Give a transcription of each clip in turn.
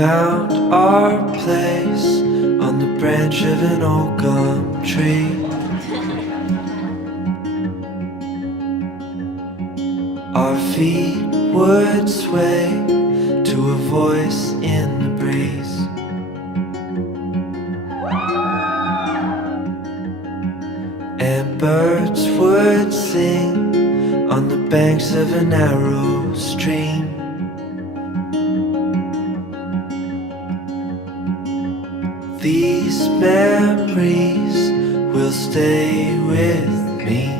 found our place on the branch of an old gum tree. Our feet would sway to a voice in the breeze. And birds would sing on the banks of a narrow stream. These memories will stay with me.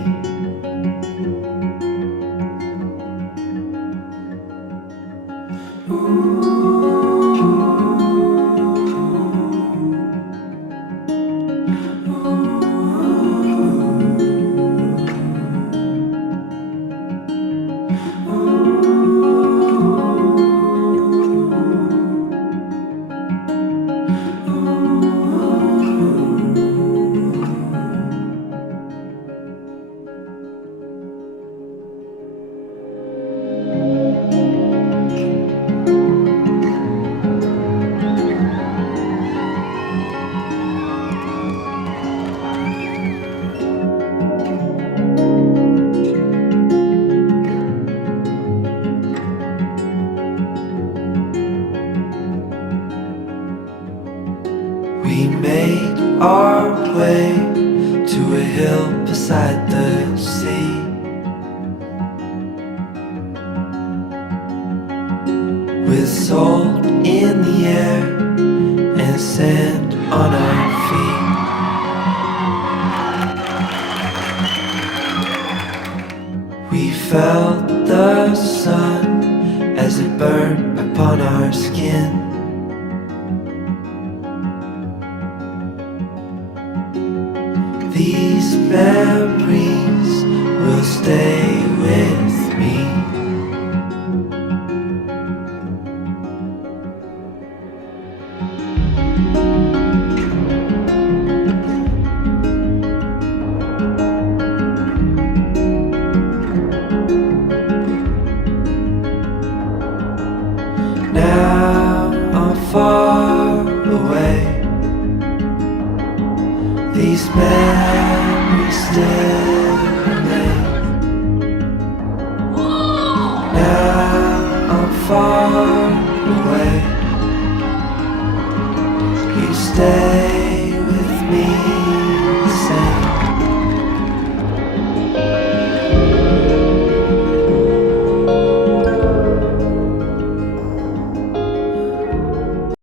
We made our way to a hill beside the sea. With salt in the air and sand on our feet. We felt the sun as it burned upon our skin. These memories will stay with me. Now I'm far away. These memories stay.